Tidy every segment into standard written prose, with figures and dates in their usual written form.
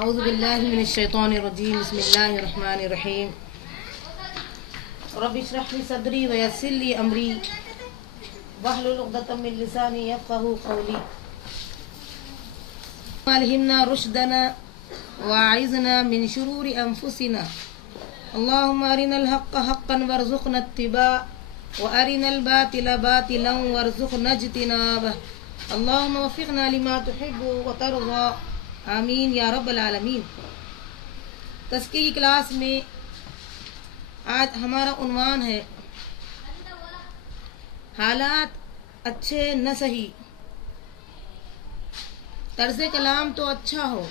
اعوذ باللہ من الشیطان الرجیم بسم اللہ الرحمن الرحیم رب اشرح لی صدری ویسر لی امری واحلل عقدۃ من لسانی یفقهوا قولی الہمنا رشدنا واعذنا من شرور انفسنا اللهم ارنا الحق حقا وارزقنا اتباعه وارنا الباطل باطلا وارزقنا اجتنابه اللهم وفقنا لما تحب وترضى آمین یا رب العالمین۔ تزکیہ کی کلاس میں آج ہمارا عنوان ہے حالات اچھے نہ صحیح، طرز کلام تو اچھا ہو،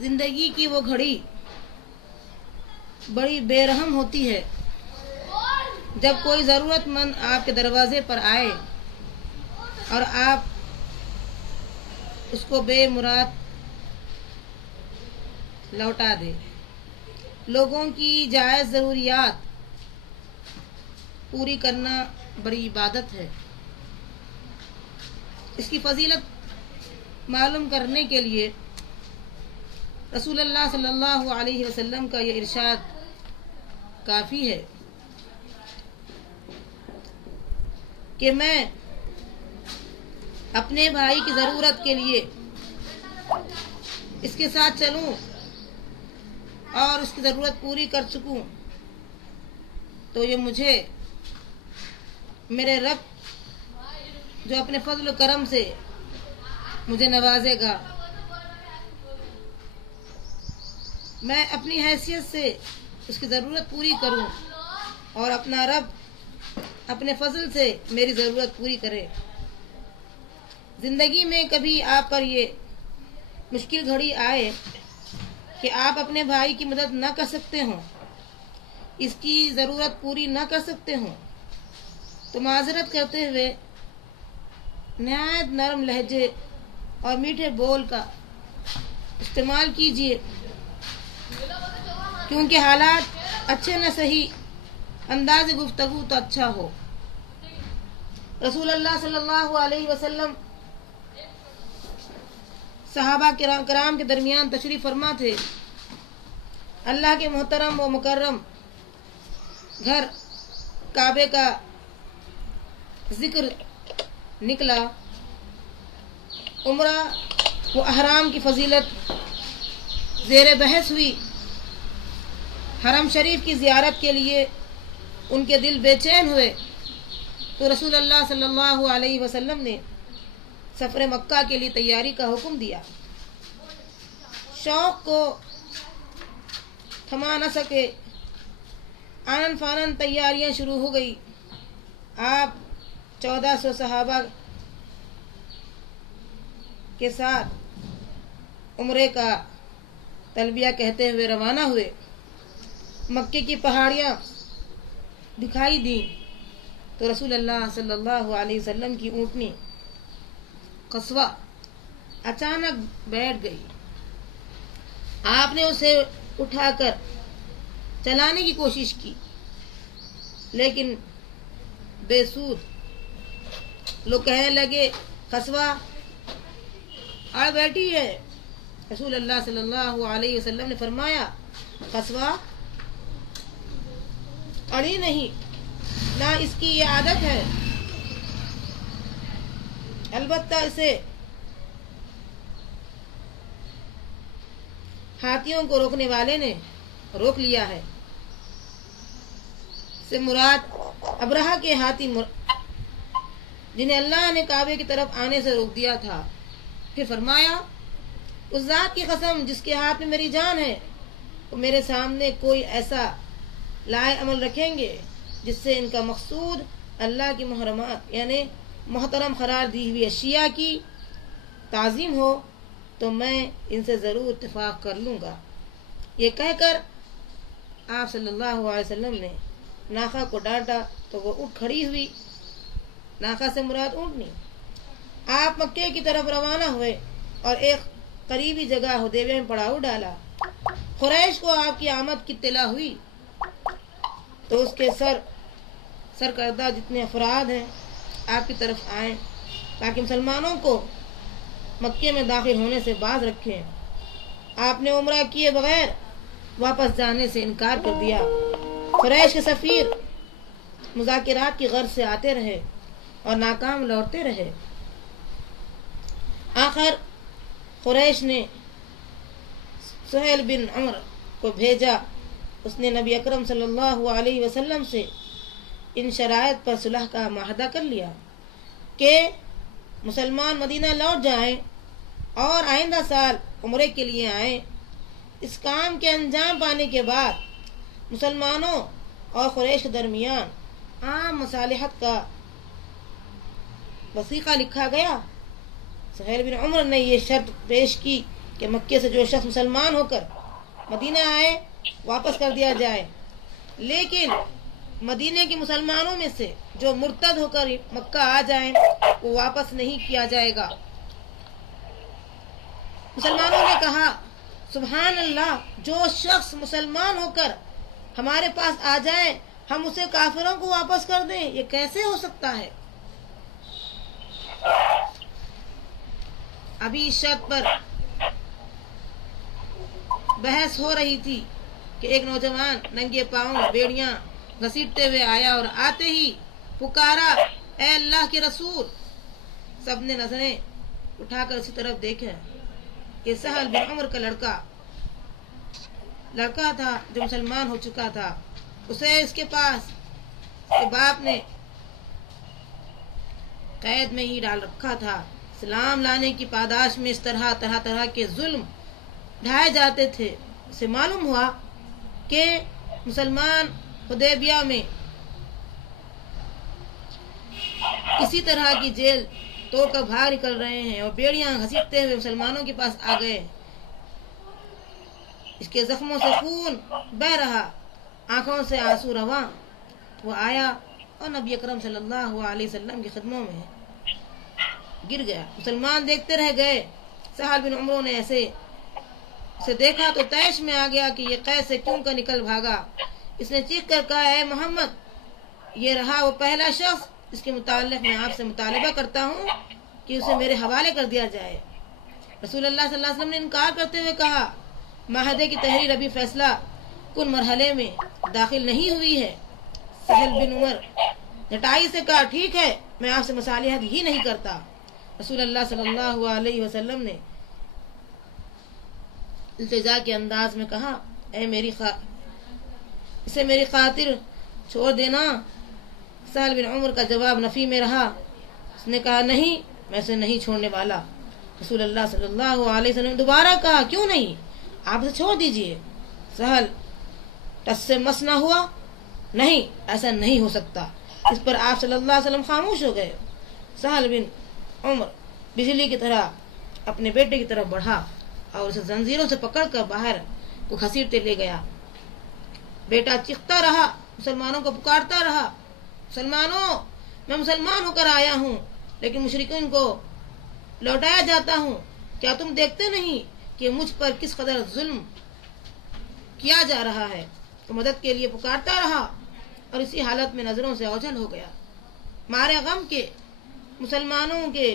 زندگی کی وہ گھڑی بڑی بے رحم ہوتی ہے جب کوئی ضرورت مند آپ کے دروازے پر آئے اور آپ اس کو بے مراد لوٹا دے۔ لوگوں کی جائز ضروریات پوری کرنا بڑی عبادت ہے۔ اس کی فضیلت معلوم کرنے کے لیے رسول اللہ صلی اللہ علیہ وسلم کا یہ ارشاد کافی ہے کہ میں اپنے بھائی کی ضرورت کے لیے اس کے ساتھ چلوں اور اس کی ضرورت پوری کر سکوں تو یہ مجھے میرے رب جو اپنے فضل و کرم سے مجھے نوازے گا، میں اپنی حیثیت سے اس کی ضرورت پوری کروں اور اپنا رب اپنے فضل سے میری ضرورت پوری کرے۔ زندگی میں کبھی آپ پر یہ مشکل گھڑی آئے کہ آپ اپنے بھائی کی مدد نہ کر سکتے ہوں، اس کی ضرورت پوری نہ کر سکتے ہوں، تو معذرت کرتے ہوئے نہایت نرم لہجے اور میٹھے بول کا استعمال کیجیے، کیونکہ حالات اچھے نہ صحیح انداز گفتگو تو اچھا ہو۔ رسول اللہ صلی اللہ علیہ وسلم صحابہ کرام کے درمیان تشریف فرما تھے۔ اللہ کے محترم و مکرم گھر کعبے کا ذکر نکلا، عمرہ و احرام کی فضیلت زیر بحث ہوئی، حرم شریف کی زیارت کے لیے ان کے دل بے چین ہوئے تو رسول اللہ صلی اللہ علیہ وسلم نے سفر مکہ کے لیے تیاری کا حکم دیا۔ شوق کو تھما نہ سکے، آنن فانن تیاریاں شروع ہو گئی۔ آپ 1400 صحابہ کے ساتھ عمرے کا تلبیہ کہتے ہوئے روانہ ہوئے۔ مکے کی پہاڑیاں دکھائی دی تو رسول اللہ صلی اللہ علیہ وسلم کی اونٹنی قصوہ اچانک بیٹھ گئی۔ آپ نے اسے اٹھا کر چلانے کی کوشش کی لیکن بے سود۔ لوگ کہنے لگے قصوہ اڑ بیٹھی ہے۔ رسول اللہ صلی اللہ علیہ وسلم نے فرمایا قصوہ اڑی نہیں، نہ اس کی یہ عادت ہے، البتہ اسے ہاتھیوں کو روکنے والے نے روک لیا ہے۔ سے مراد ابرہہ کے ہاتھی جنہیں اللہ نے کعبے کی طرف آنے سے روک دیا تھا۔ پھر فرمایا اس ذات کی قسم جس کے ہاتھ میں میری جان ہے، وہ میرے سامنے کوئی ایسا لائے عمل رکھیں گے جس سے ان کا مقصود اللہ کی محرمات یعنی محترم قرار دی ہوئی اشیاء کی تعظیم ہو تو میں ان سے ضرور اتفاق کر لوں گا۔ یہ کہہ کر آپ صلی اللہ علیہ وسلم نے ناقہ کو ڈانٹا تو وہ اٹھ کھڑی ہوئی۔ ناقہ سے مراد اونٹنی۔ آپ مکے کی طرف روانہ ہوئے اور ایک قریبی جگہ حدیبیہ میں پڑاؤ ڈالا۔ قریش کو آپ کی آمد کی اطلاع ہوئی تو اس کے سرکردہ جتنے افراد ہیں آپ کی طرف آئیں تاکہ مسلمانوں کو مکے میں داخل ہونے سے باز رکھیں۔ آپ نے عمرہ کیے بغیر واپس جانے سے انکار کر دیا۔ قریش کے سفیر مذاکرات کی غرض سے آتے رہے اور ناکام لوٹتے رہے۔ آخر قریش نے سہیل بن عمر کو بھیجا۔ اس نے نبی اکرم صلی اللہ علیہ وسلم سے ان شرائط پر صلح کا معاہدہ کر لیا کہ مسلمان مدینہ لوٹ جائیں اور آئندہ سال عمرے کے لیے آئیں۔ اس کام کے انجام پانے کے بعد مسلمانوں اور قریش کے درمیان عام مصالحت کا وثیقہ لکھا گیا۔ سہیل بن عمر نے یہ شرط پیش کی کہ مکے سے جو شخص مسلمان ہو کر مدینہ آئے واپس کر دیا جائے، لیکن مدینہ کے مسلمانوں میں سے جو مرتد ہو کر مکہ آ جائیں وہ واپس نہیں کیا جائے گا۔ مسلمانوں نے کہا سبحان اللہ، جو شخص مسلمان ہو کر ہمارے پاس آ جائے ہم اسے کافروں کو واپس کر دیں، یہ کیسے ہو سکتا ہے؟ ابھی اس شرط پر بحث ہو رہی تھی کہ ایک نوجوان ننگے پاؤں بیڑیاں گھسیٹتے ہوئے آیا اور آتے ہی پکارا اے اللہ کے رسول۔ سب نے نظریں اٹھا کر اسی طرف دیکھا۔ یہ سہل بن عمر کا لڑکا تھا جو مسلمان ہو چکا تھا۔ اسے اس کے پاس کے باپ نے قید میں ہی ڈال رکھا تھا۔ اسلام لانے کی پاداش میں اس طرح کے ظلم ڈھائے جاتے تھے۔ اسے معلوم ہوا کہ مسلمان حدیبیہ میں کسی طرح کی جیل توڑ کر باہر نکل رہے ہیں اور بیڑیاں گھسیٹتے ہوئے مسلمانوں کے پاس آ گئے۔ اس کے زخموں سے خون بہہ رہا، آنکھوں سے آنسو رواں۔ وہ آیا اور نبی اکرم صلی اللہ علیہ وسلم کی خدموں میں گر گیا۔ مسلمان دیکھتے رہ گئے۔ سہل بن عمر نے اسے دیکھا تو طیش میں آ گیا کہ یہ قید سے کیوں کر نکل بھاگا۔ اس نے چیخ کر کہا اے محمد، یہ رہا وہ پہلا شخص جس کے متعلق میں آپ سے مطالبہ کرتا ہوں کہ اسے میرے حوالے کر دیا جائے۔ رسول اللہ صلی اللہ علیہ وسلم نے انکار کرتے ہوئے کہا معاہدے کی تحریر ابھی فیصلہ کن مرحلے میں داخل نہیں ہوئی ہے۔ سہل بن عمر ڈٹائی سے کہا ٹھیک ہے، میں آپ سے مصالحت ہی نہیں کرتا۔ رسول اللہ صلی اللہ علیہ وسلم نے التجا کے انداز میں کہا اے اسے میری خاطر چھوڑ دینا۔ سہل بن عمر کا جواب نفی میں رہا۔ اس نے کہا نہیں، میں اسے نہیں چھوڑنے والا۔ رسول اللہ صلی اللہ علیہ وسلم نے دوبارہ کہا کیوں نہیں، آپ اسے چھوڑ دیجئے۔ سہل ٹس سے مس نہ ہوا، نہیں ایسا نہیں ہو سکتا۔ اس پر آپ صلی اللہ علیہ وسلم خاموش ہو گئے۔ سہل بن عمر بجلی کی طرح اپنے بیٹے کی طرف بڑھا اور اسے زنجیروں سے پکڑ کر باہر کو گھسیٹتے لے گیا۔ بیٹا چیختا رہا، مسلمانوں کو پکارتا رہا مسلمانوں، میں مسلمان ہو کر آیا ہوں لیکن مشرکین کو لوٹایا جاتا ہوں۔ کیا تم دیکھتے نہیں کہ مجھ پر کس قدر ظلم کیا جا رہا ہے؟ تو مدد کے لیے پکارتا رہا اور اسی حالت میں نظروں سے اوجھل ہو گیا۔ مارے غم کے مسلمانوں کے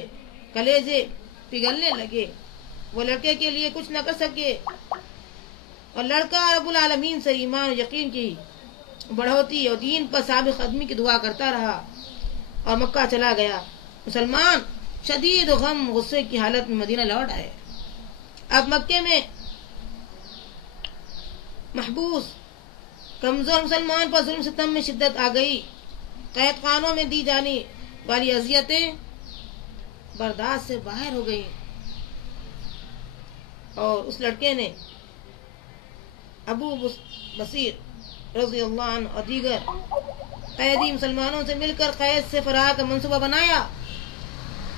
کلیجے پگھلنے لگے۔ وہ لڑکے کے لیے کچھ نہ کر سکے اور لڑکا رب العالمین سے ایمان و یقین کی بڑھوتی اور دین پر ثابت قدمی کی دعا کرتا رہا اور مکہ چلا گیا۔ مسلمان شدید و غم غصے کی حالت میں مدینہ لوٹ آئے۔ اب مکے میں محبوس کمزور مسلمان پر ظلم ستم میں شدت آ گئی۔ قید خانوں میں دی جانے والی اذیتیں برداشت سے باہر ہو گئیں اور اس لڑکے نے ابو بصیر رضی اللہ عنہ اور دیگر قیدی مسلمانوں سے مل کر قید سے فرار کا منصوبہ بنایا۔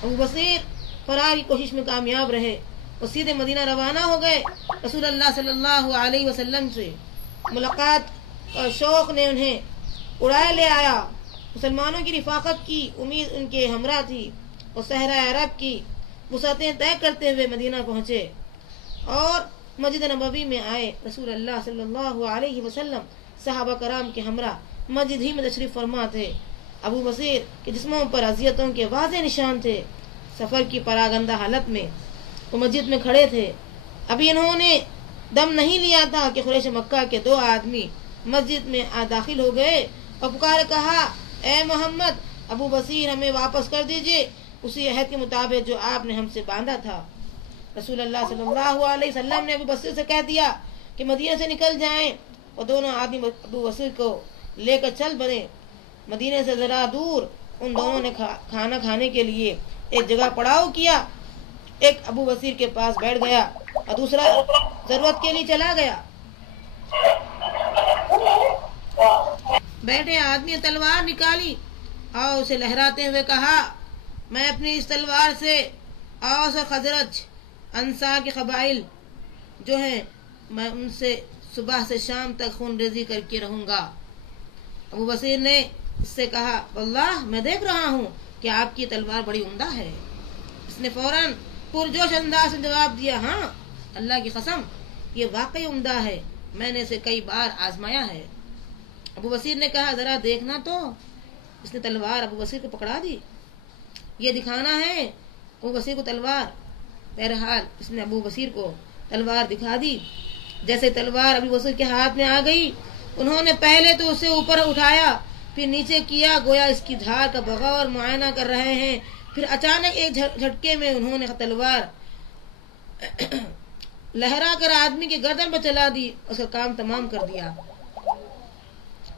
ابو بصیر فرار کی کوشش میں کامیاب رہے، وہ سیدھے مدینہ روانہ ہو گئے۔ رسول اللہ صلی اللہ علیہ وسلم سے ملاقات اور شوق نے انہیں اڑائے لے آیا۔ مسلمانوں کی رفاقت کی امید ان کے ہمراہ تھی۔ وہ صحرائے عرب کی وسعتیں طے کرتے ہوئے مدینہ پہنچے اور مسجد نبوی میں آئے۔ رسول اللہ صلی اللہ علیہ وسلم صحابہ کرام کے ہمراہ مسجد ہی میں تشریف فرما تھے۔ ابو بصیر کے جسموں پر اذیتوں کے واضح نشان تھے۔ سفر کی پراگندہ حالت میں وہ مسجد میں کھڑے تھے. ابھی انہوں نے دم نہیں لیا تھا کہ قریش مکہ کے 2 آدمی مسجد میں داخل ہو گئے اور پکار کہا اے محمد ابو بصیر ہمیں واپس کر دیجئے اسی عہد کے مطابق جو آپ نے ہم سے باندھا تھا. رسول اللہ صلی اللہ علیہ وسلم نے ابو بصیر سے کہہ دیا کہ مدینہ سے نکل جائیں اور دونوں آدمی ابو بصیر کو لے کر چل بنے. مدینہ سے ذرا دور ان دونوں نے کھانا کھانے کے لیے ایک جگہ پڑاؤ کیا. ایک ابو بصیر کے پاس بیٹھ گیا اور دوسرا ضرورت کے لیے چلا گیا. بیٹھے آدمی نے تلوار نکالی اور اسے لہراتے ہوئے کہا میں اپنی اس تلوار سے اوس اور خزرج انصار کے قبائل جو ہیں میں ان سے صبح سے شام تک خون ریزی کر کے رہوں گا. ابو بصیر نے اس سے کہا واللہ میں دیکھ رہا ہوں کہ آپ کی تلوار بڑی عمدہ ہے. اس نے فوراً پرجوش انداز میں جواب دیا ہاں اللہ کی قسم یہ واقعی عمدہ ہے میں نے اسے کئی بار آزمایا ہے. ابو بصیر نے کہا ذرا دیکھنا تو. اس نے تلوار ابو بصیر کو پکڑا دی. یہ دکھانا ہے ابو بصیر کو تلوار. بہرحال اس نے ابو بصیر کو تلوار دکھا دی. جیسے تلوار ابو بصیر کے ہاتھ میں آ گئی انہوں نے پہلے تو اسے اوپر اٹھایا پھر نیچے کیا گویا اس کی دھار کا بغور معائنہ کر رہے ہیں. پھر اچانک ایک جھٹکے میں انہوں نے تلوار لہرا کر آدمی کے گردن پر چلا دی. اس کا کام تمام کر دیا.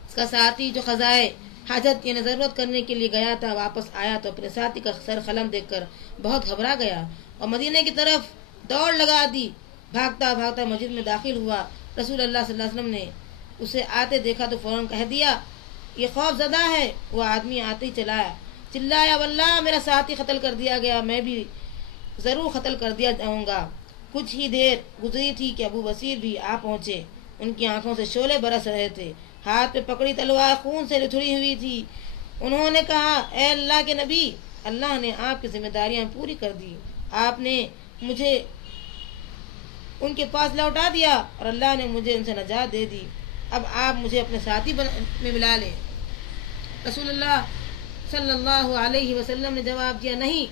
اس کا ساتھی جو قضائے حاجت یعنی ضرورت کرنے کے لیے گیا تھا واپس آیا تو اپنے ساتھی کا سر قلم دیکھ کر بہت گھبرا گیا اور مدینے کی طرف دوڑ لگا دی. بھاگتا بھاگتا مسجد میں داخل ہوا. رسول اللہ صلی اللہ علیہ وسلم نے اسے آتے دیکھا تو فوراً کہہ دیا یہ خوف زدہ ہے. وہ آدمی آتے ہی چلایا واللہ میرا ساتھی قتل کر دیا گیا میں بھی ضرور قتل کر دیا جاؤں گا. کچھ ہی دیر گزری تھی کہ ابو بصیر بھی آ پہنچے. ان کی آنکھوں سے شعلے برس رہے تھے. ہاتھ پہ پکڑی تلوار خون سے لتھڑی ہوئی تھی. انہوں نے کہا اے اللہ کے نبی اللہ نے آپ کی ذمہ داریاں پوری کر دی. آپ نے مجھے ان کے پاس لوٹا دیا اور اللہ نے مجھے ان سے نجات دے دی. اب آپ مجھے اپنے ساتھی میں ملا لیں. رسول اللہ صلی اللہ علیہ وسلم نے جواب دیا نہیں.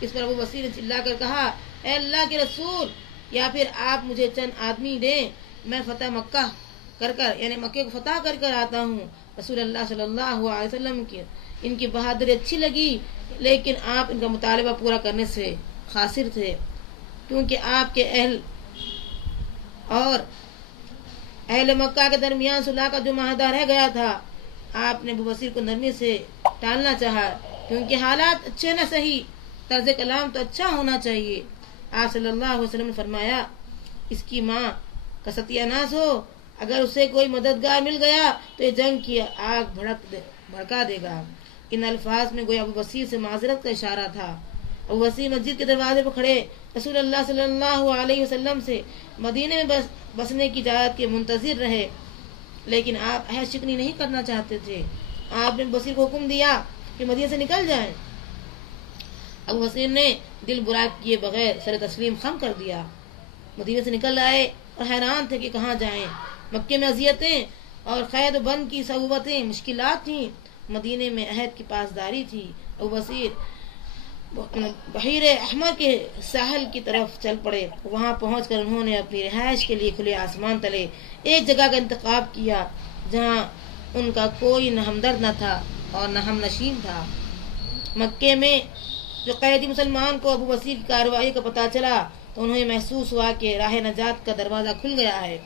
اس پر ابو بصیر نے چلا کر کہا اے اللہ کے رسول یا پھر آپ مجھے چند آدمی دیں میں فتح مکہ کر یعنی مکے کو فتح کر آتا ہوں. رسول اللہ صلی اللہ علیہ وسلم کی ان کی بہادری اچھی لگی لیکن آپ ان کا مطالبہ پورا کرنے سے قاصر تھے کیونکہ آپ کے اہل اور اہل مکہ کے درمیان صلح کا جو معاہدہ رہ گیا تھا آپ نے ابو بصیر کو نرمی سے ٹالنا چاہا کیونکہ حالات اچھے نہ صحیح طرز کلام تو اچھا ہونا چاہیے. آپ صلی اللہ علیہ وسلم نے فرمایا اس کی ماں کا ستیہ ناس ہو اگر اسے کوئی مددگار مل گیا تو یہ جنگ کی آگ بھڑکا دے گا. ان الفاظ میں گویا ابو بصیر سے معذرت کا اشارہ تھا. ابو بصیر مسجد کے دروازے پر کھڑے رسول اللہ صلی اللہ علیہ وسلم سے مدینے میں بسنے کی اجازت کے منتظر رہے لیکن آپ عہد شکنی نہیں کرنا چاہتے تھے. آپ نے بصیر کو حکم دیا کہ مدینے سے نکل جائیں. ابو بصیر نے دل برا کیے بغیر سر تسلیم خم کر دیا. مدینے سے نکل آئے اور حیران تھے کہ کہاں جائیں. مکے میں اذیتیں اور قید و بند کی صعوبتیں مشکلات تھیں. مدینے میں عہد کی پاسداری تھی. ابو بصیر بحیر احمر کے ساحل کی طرف چل پڑے. وہاں پہنچ کر انہوں نے اپنی رہائش کے لیے کھلے آسمان تلے ایک جگہ کا انتخاب کیا جہاں ان کا کوئی نہ ہمدرد نہ تھا اور نہ ہم نشین تھا. مکے میں جو قیدی مسلمان کو ابو بصیر کی کارروائی کا پتہ چلا تو انہیں محسوس ہوا کہ راہ نجات کا دروازہ کھل گیا ہے.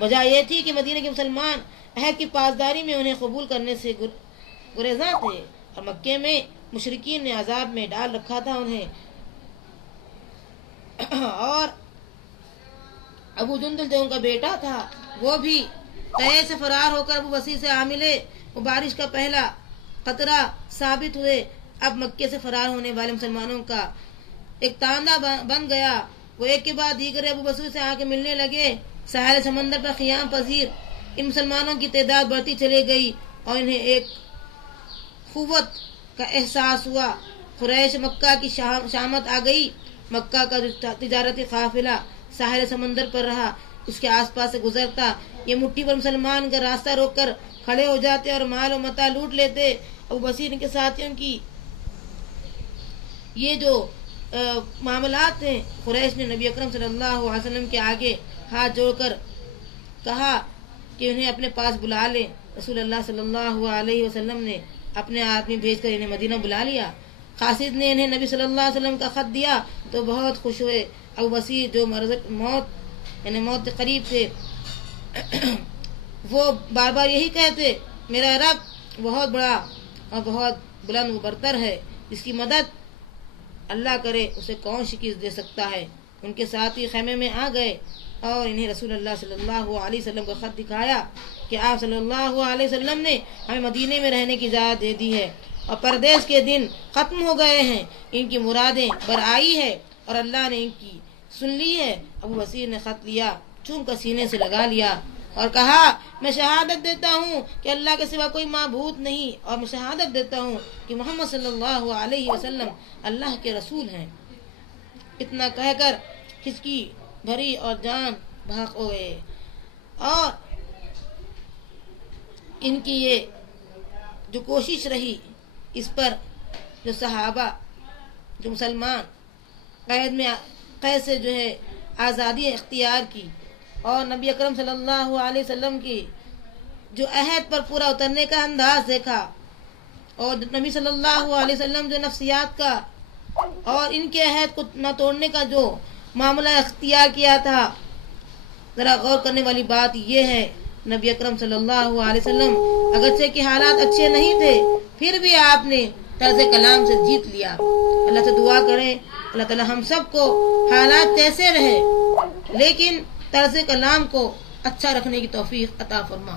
وجہ یہ تھی کہ مدینے کے مسلمان عہد کی پاسداری میں انہیں قبول کرنے سے گریزاں تھے اور مکے میں مشرکین نے عذاب میں ڈال رکھا تھا انہیں. اور ابو جندل جو ان کا بیٹا تھا وہ بھی طے سے فرار ہو کر ابو بصیر سے آ ملے. وہ بارش کا پہلا قطرہ ثابت ہوئے. اب مکے سے فرار ہونے والے مسلمانوں کا ایک تاندہ بن گیا. وہ ایک کے بعد دیگر ابو بصیر سے آ کے ملنے لگے. ساحل سمندر پر قیام پذیر ان مسلمانوں کی تعداد بڑھتی چلی گئی اور انہیں ایک قوت کا احساس ہوا. قریش مکہ کی شامت آ گئی. مکہ کا تجارتی قافلہ ساحل سمندر پر رہا. اس کے آس پاس سے گزرتا یہ مٹھی پر مسلمان کا راستہ روک کر کھڑے ہو جاتے اور مال و متاع لوٹ لیتے. ابو بصیر کے ساتھیوں کی یہ جو معاملات تھے، قریش نے نبی اکرم صلی اللہ علیہ وسلم کے آگے ہاتھ جوڑ کر کہا کہ انہیں اپنے پاس بلا لیں۔ رسول اللہ صلی اللہ علیہ وسلم نے اپنے آدمی بھیج کر انہیں مدینہ بلا لیا۔ قاصد نے انہیں نبی صلی اللہ علیہ وسلم کا خط دیا تو بہت خوش ہوئے۔ ابو بصیر جو موت کے قریب تھے وہ بار بار یہی کہتے، میرا رب بہت بڑا اور بہت بلند و برتر ہے، جس کی مدد اللہ کرے اسے کون شکست دے سکتا ہے۔ ان کے ساتھی خیمے میں آ گئے اور انہیں رسول اللہ صلی اللہ علیہ وسلم کا خط دکھایا کہ آپ صلی اللہ علیہ وسلم نے ہمیں مدینے میں رہنے کی اجازت دے دی ہے اور پردیس کے دن ختم ہو گئے ہیں، ان کی مرادیں برآئی ہے اور اللہ نے ان کی سن لی ہے۔ ابو بصیر نے خط لیا، چوم کر سینے سے لگا لیا اور کہا، میں شہادت دیتا ہوں کہ اللہ کے سوا کوئی معبود نہیں، اور میں شہادت دیتا ہوں کہ محمد صلی اللہ علیہ وسلم اللہ کے رسول ہیں۔ اتنا کہہ کر کھچکی بھری اور جان بحق ہو گئے، اور ان کی یہ جو کوشش رہی اس پر جو صحابہ جو مسلمان قید سے جو ہے آزادی اختیار کی اور نبی اکرم صلی اللہ علیہ وسلم کی جو عہد پر پورا اترنے کا انداز دیکھا، اور نبی صلی اللہ علیہ وسلم جو نفسیات کا اور ان کے عہد کو نہ توڑنے کا جو معاملہ اختیار کیا تھا، ذرا غور کرنے والی بات یہ ہے، نبی اکرم صلی اللہ علیہ وسلم اگرچہ کہ حالات اچھے نہیں تھے پھر بھی آپ نے طرز کلام سے جیت لیا۔ اللہ سے دعا کریں اللہ تعالی ہم سب کو حالات کیسے رہے لیکن طرز کلام کو اچھا رکھنے کی توفیق عطا فرما۔